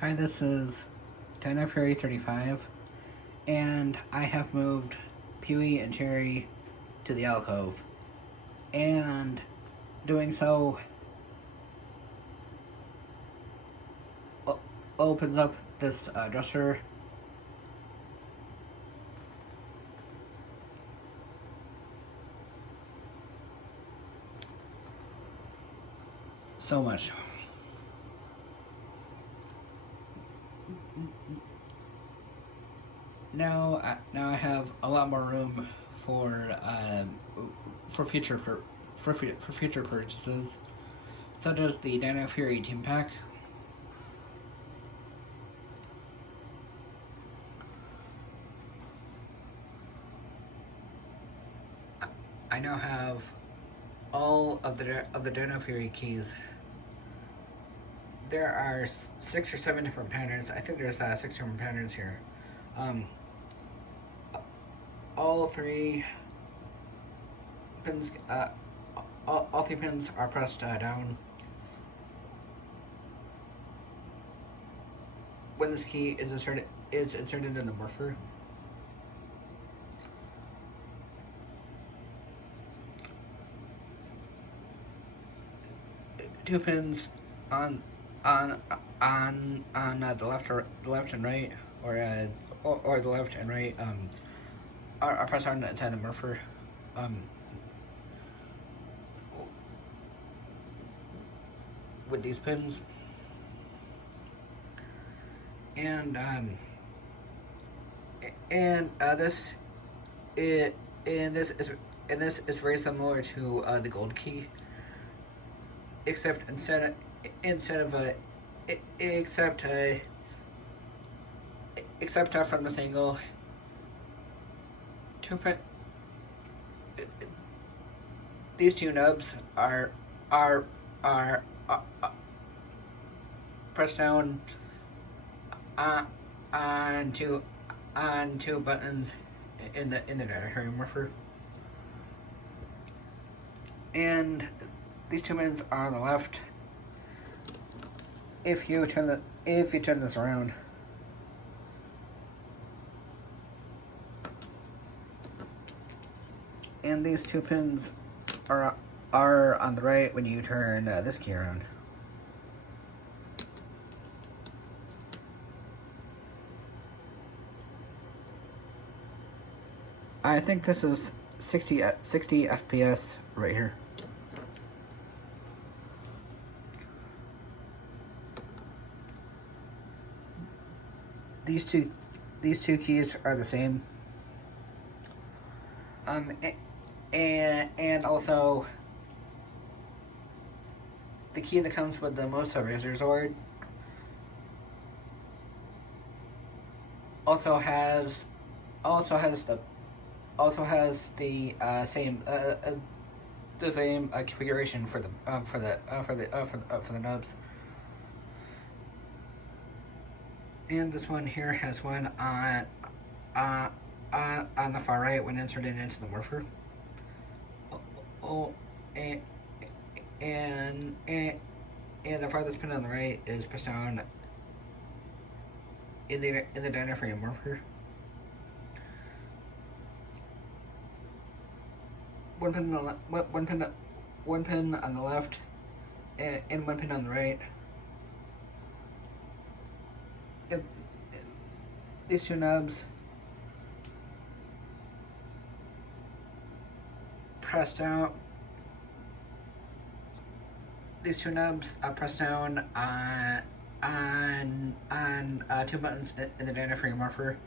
Hi, this is Chairry 35, and I have moved Peewee and Chairry to the alcove. And doing so opens up this dresser so much. Now I have a lot more room for future purchases, such as the Dino Fury Team Pack. I now have all of the Dino Fury keys. There are 6 or 7 different patterns. I think there's 6 different patterns here. All 3 pins, all 3 pins are pressed down. When this key is inserted in the morpher. Two pins on the left and right, or the left and right are pressed on inside the morpher. With these pins, and this is very similar to the gold key, except instead from this angle, these 2 nubs are pressed down on two buttons in the diagram morpher, and these 2 buttons are on the left. If you turn this around, and these 2 pins are on the right when you turn this key around. I think this is 60 FPS right here. These two keys are the same. And also the key that comes with the Mosa Razor Zord also has the same configuration for the nubs. And this one here has one on the far right when inserted into the morpher. And the farthest pin on the right is pressed down in the diaphragm morpher. One pin on the left, and 1 pin on the right. These 2 nubs pressed down. These 2 nubs are pressed down on 2 buttons in the diaphragm morpher.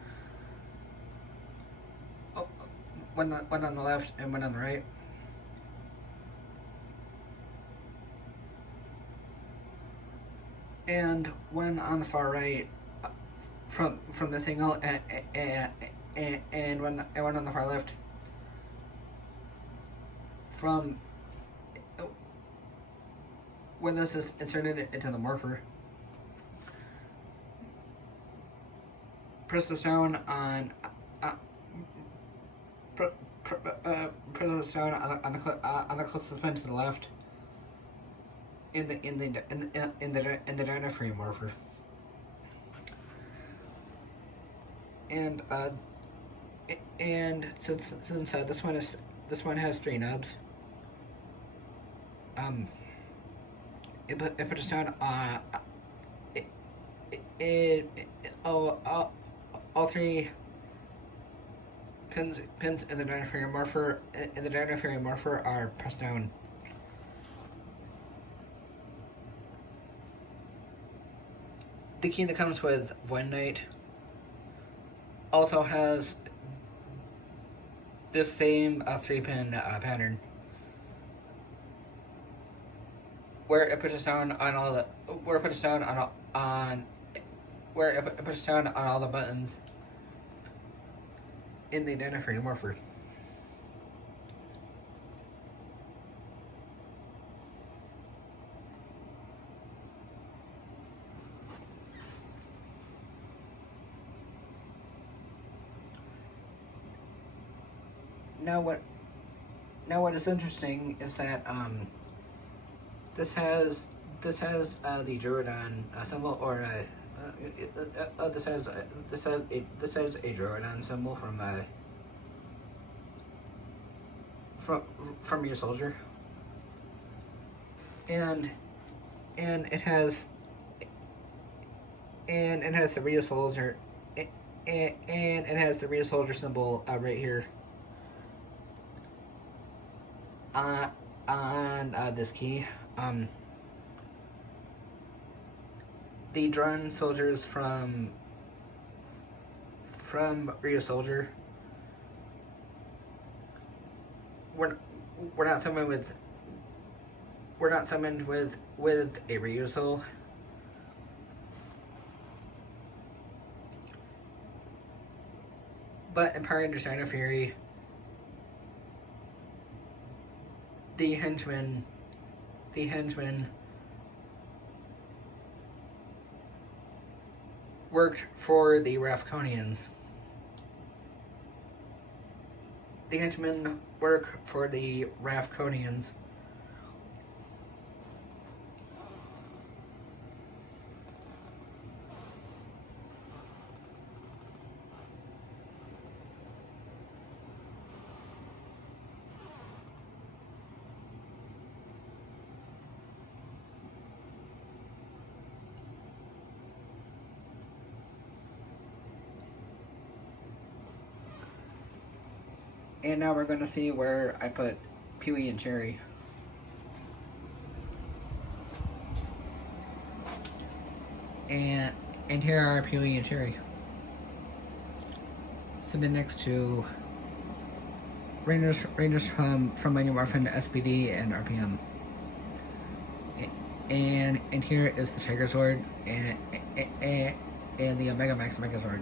One on the left and 1 on the right. And one on the far right from this angle, and one on the far left from when this is inserted into the morpher. Press this down on press this down on the closest pin to the left in the diaphragm morpher. and since this one has three nubs, it puts us down it, all three pins in the dinopharia morpher are pressed down. The key that comes with Void Knight also has this same 3-pin pattern, where it puts us down on all the where it puts us down on where it puts us down on all the buttons in the dinopharia morpher. Now what is interesting is that this has the Druidon symbol, or this has a Druidon symbol from your soldier, and it has the Rio Soldier, and it has the Rio Soldier symbol right here on this key. The drawn soldiers from Rio Soldier we're not summoned with a Rio Soul. But in Power Rangers Dino Fury, the henchmen worked for the Rafconians. The henchmen work for the Rafconians. And now we're going to see where I put Peewee and Chairry. And here are Peewee and Chairry, sitting next to Rangers from Mighty Morphin, SPD, and RPM. And here is the Tiger Sword and the Omega Max Megazord.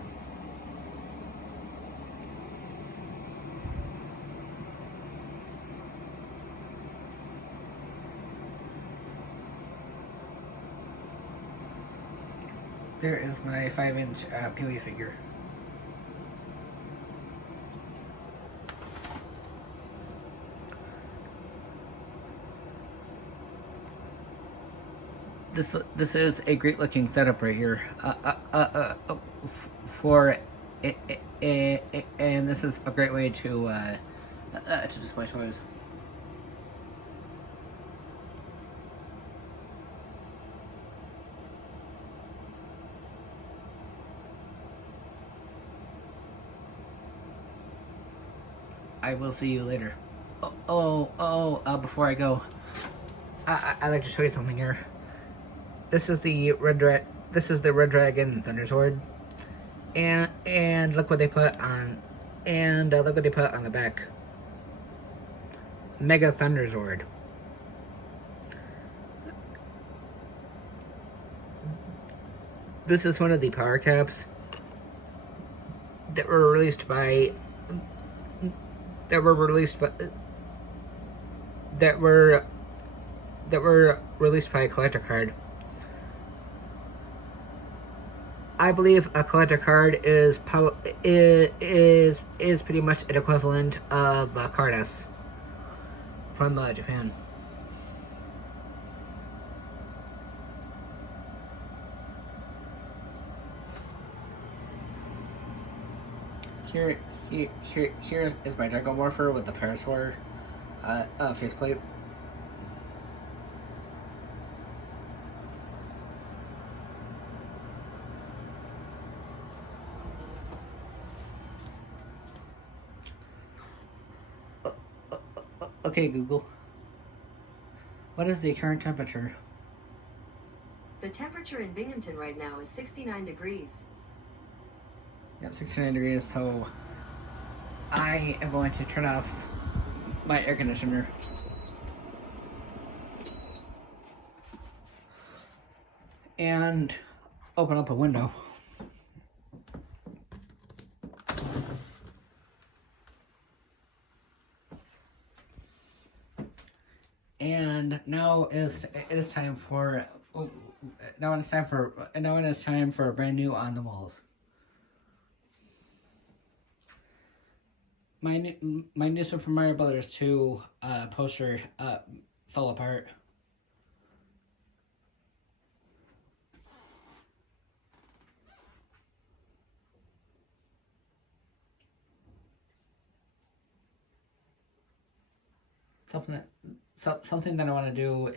There is my 5-inch Peewee figure. This is a great looking setup right here for it, and this is a great way to display toys. I will see you later. Before I go, I'd like to show you something here. This is the Red Dragon Thunder Sword, and look what they put on, look what they put on the back. Mega Thunder Sword. This is one of the power caps that were released by a collector card. I believe a collector card is pretty much an equivalent of Card S from Japan. Here, here is my Dragon Morpher with the Parasaur faceplate. Okay, Google. What is the current temperature? The temperature in Binghamton right now is 69 degrees. Yep, 69 degrees, so I am going to turn off my air conditioner. And open up a window. And now it is time for now it is time for a brand new On the Walls. My new Super Mario Brothers 2 poster fell apart. Something that I want to do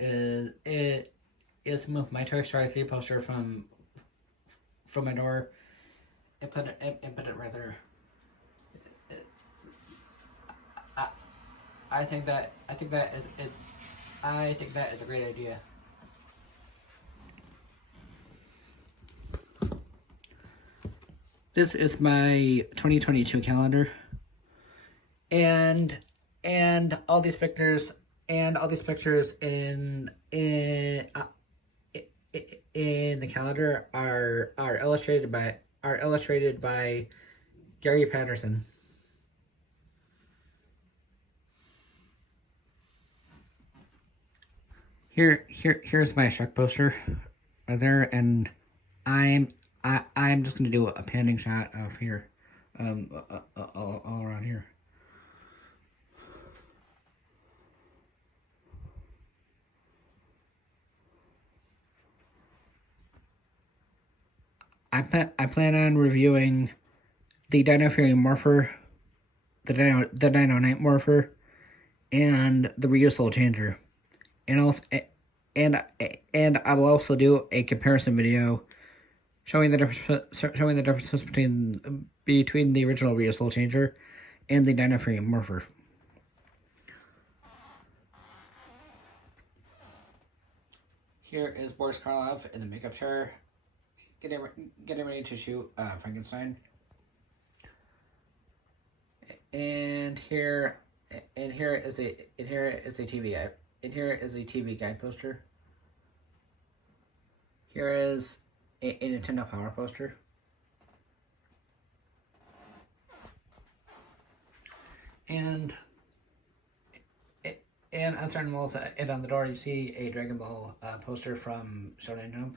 is move my Toy Story 3 poster from my door and put it right there. I think that is a great idea. This is my 2022 calendar, and all these pictures in the calendar are illustrated by Gary Patterson. Here's my Shrek poster right there, and I'm just gonna do a panning shot of here, all around here. I plan on reviewing the Dino Fury Morpher, the Dino Night Morpher, and the Reusable Changer, and also and I will also do a comparison video showing the difference between the original Reusable Changer and the Dino Fury Morpher. Here is Boris Karloff in the makeup chair, getting ready to shoot Frankenstein. And here is a TV guide. And here is a TV guide poster. Here is a Nintendo Power poster. And on certain walls and on the door, you see a Dragon Ball poster from Shonen Jump.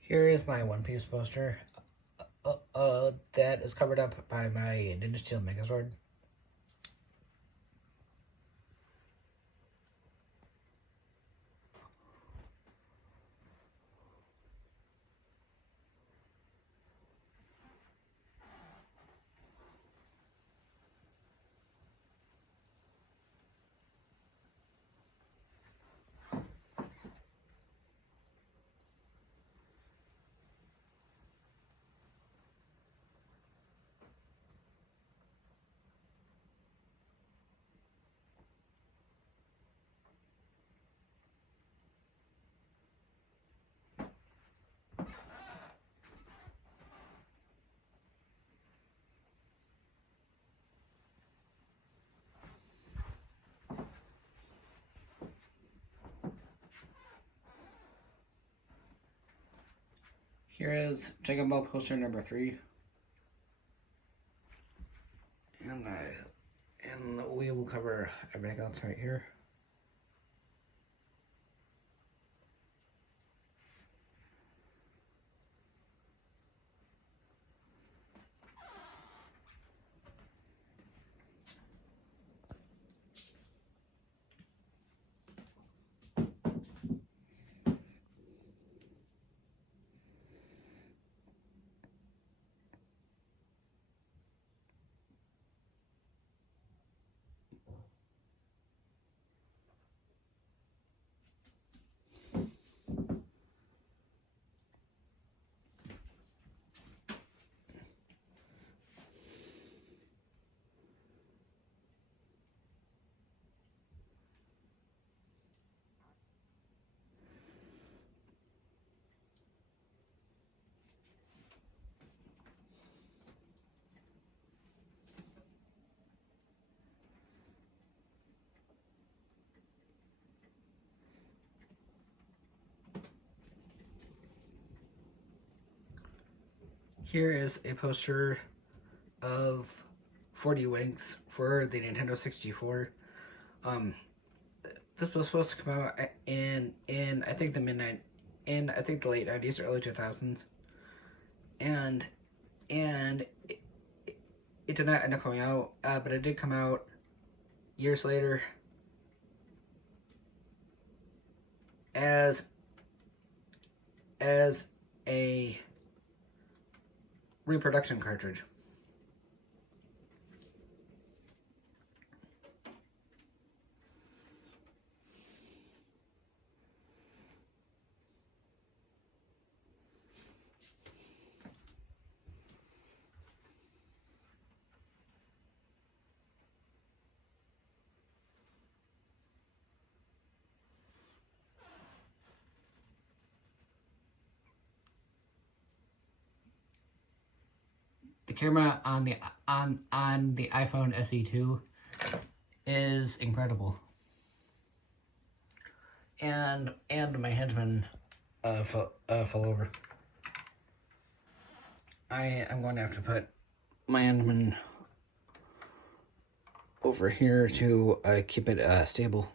Here is my One Piece poster. That is covered up by my Ninja Steel Megazord. Here is Dragon Ball poster number 3. And we will cover everything else right here. Here is a poster of 40 Winks for the Nintendo 64. This was supposed to come out in I think the late 90s, early 2000s, and it did not end up coming out, but it did come out years later as a reproduction cartridge. The camera on the iPhone SE2 is incredible, and my henchman fell over. I am going to have to put my henchman over here to keep it stable.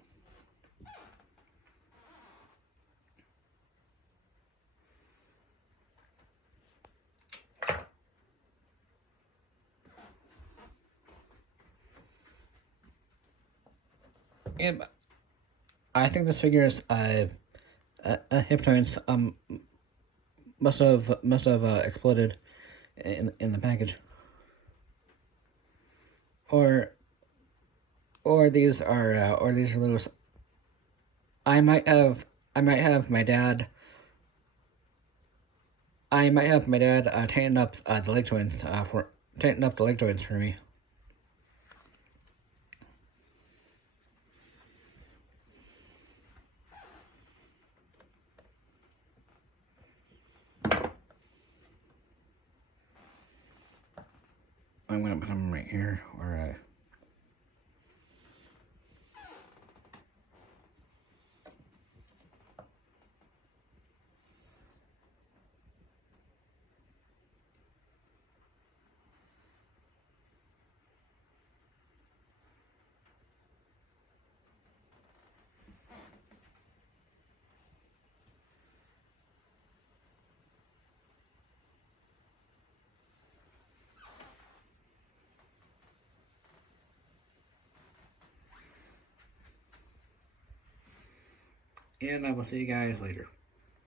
Yeah, I think this figure is hip joints must have exploded in the package, or these are loose. I might have my dad tighten up the leg joints for me. I'm gonna put them right here, or and I will see you guys later.